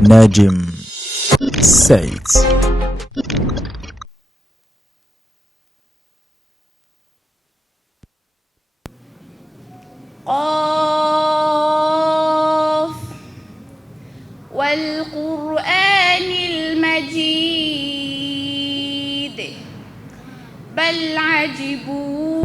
ناجم سعيد. قاف والقرآن المجيد بل عجبوا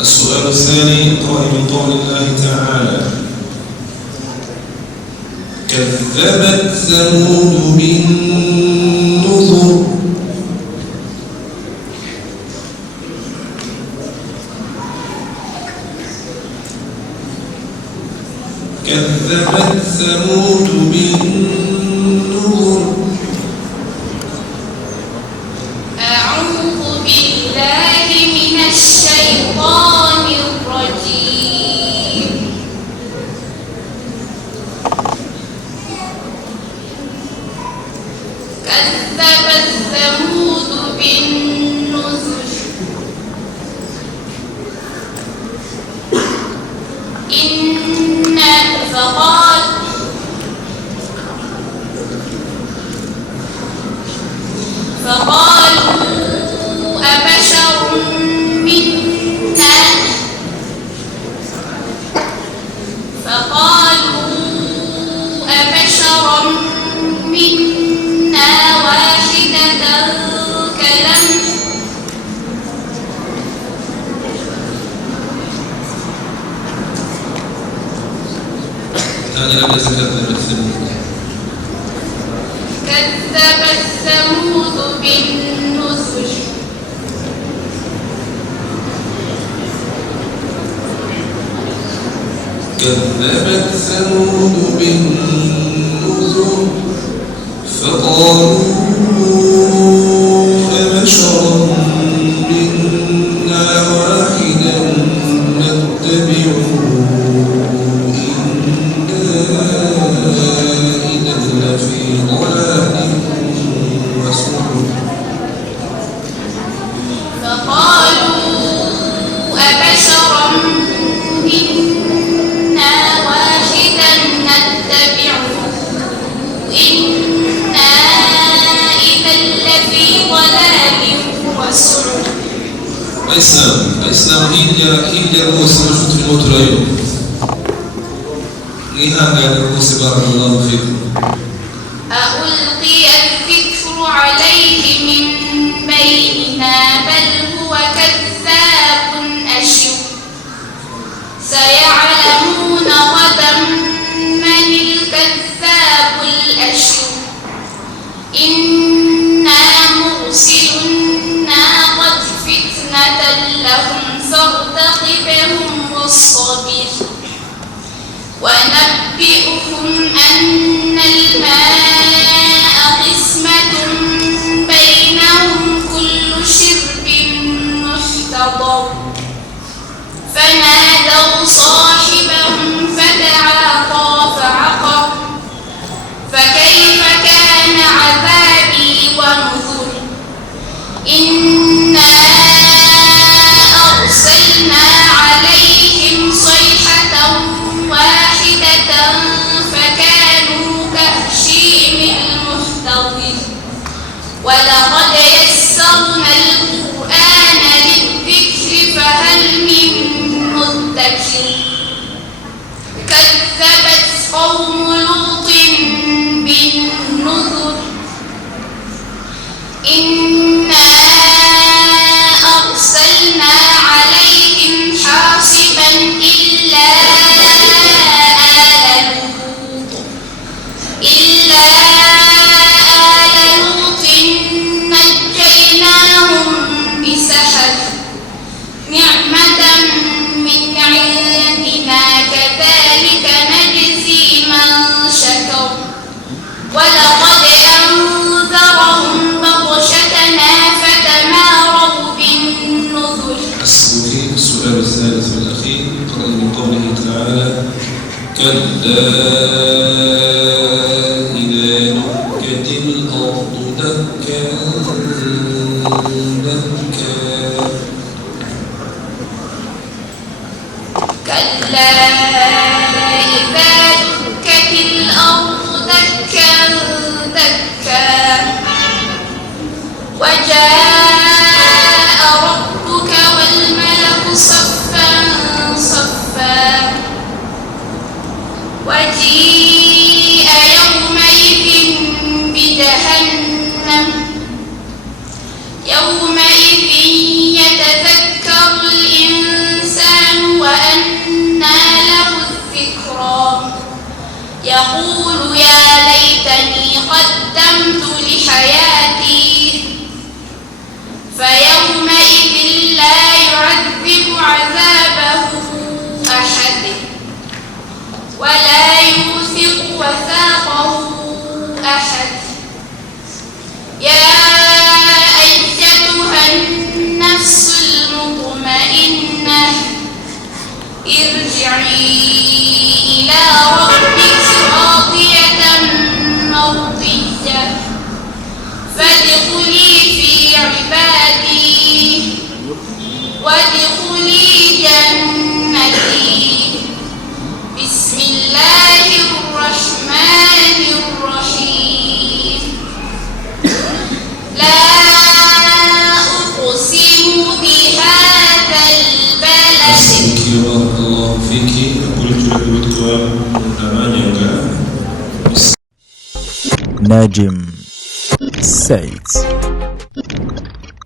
السؤال الثاني قائم من قول الله تعالى: كذبت ثمود بالنذر. كذبت ثمود بالنذر. أعوذ بالله من الشيطان الرجيم. كذبت ثمود بالنذر. فقالوا أبشر منا واحدة كلمه كذبت ثمود بالنذر. كذبت ثمود بالنذر فقالوا أبشرا منا واحدا نتبعه إنا إذا لفي ضلال وسعر فقالوا أبشرا منا واحدا نتبعه إنا إذا لفي ضلال وسعر. الإسلام هي الرؤوس الموجود في الموت اليوم. لهذا الرؤوس بارك الله فيكم. ألقي الذكر عليه من بيننا بل هو كذاب أشر. سيعلمون غدا من الكذاب الأشر. إنا مرسل الناقة فتنة لهم فارتقبهم واصطبر. ونبئهم أن الماء قسمة بينهم كل شرب محتضر. فنادوا صاحبهم فتعاطى فعقر. فكيف كان عذابي ونذر. إنا أرسلنا عليهم صيحة واحدة فكانوا كهشيم المحتضر. ولقد يسرنا القرآن للذكر فهل من مدكر. كذبت قوم لوط بالنذر. إنا أرسلنا عليهم حاصبا إلا آل لوط نجيناهم بسحر. نعمة من عندنا كذلك نجزي من شكر. ولقد أنذرهم بطشتنا فتماروا بالنذر. حسبك. السؤال الثالث والأخير قرأ من قوله تعالى كلا إذا دكت الأرض دكا دكا. كلا إذا دكت الأرض دكا دكا. وجاء ربك والملك صفا صفا. وجيء يومئذ بجهنم. يومئذ يتذكر الإنسان وأنى له الذكرى. يقول يا ليتني قدمت لحياتي. فيومئذ لا يعذب عذابه أحد ولا يوثق وثاقه أحد. يا أيتها النفس المطمئنة ارجعي إلى ربك راضية مرضية فادخلي في عبادي وادخلي جنتي. بسم الله الرحمن الرحيم. لا أقسم بهذا البلد. حسبك بارك الله فيك. قلت لك بالدعاء ناجم سيد.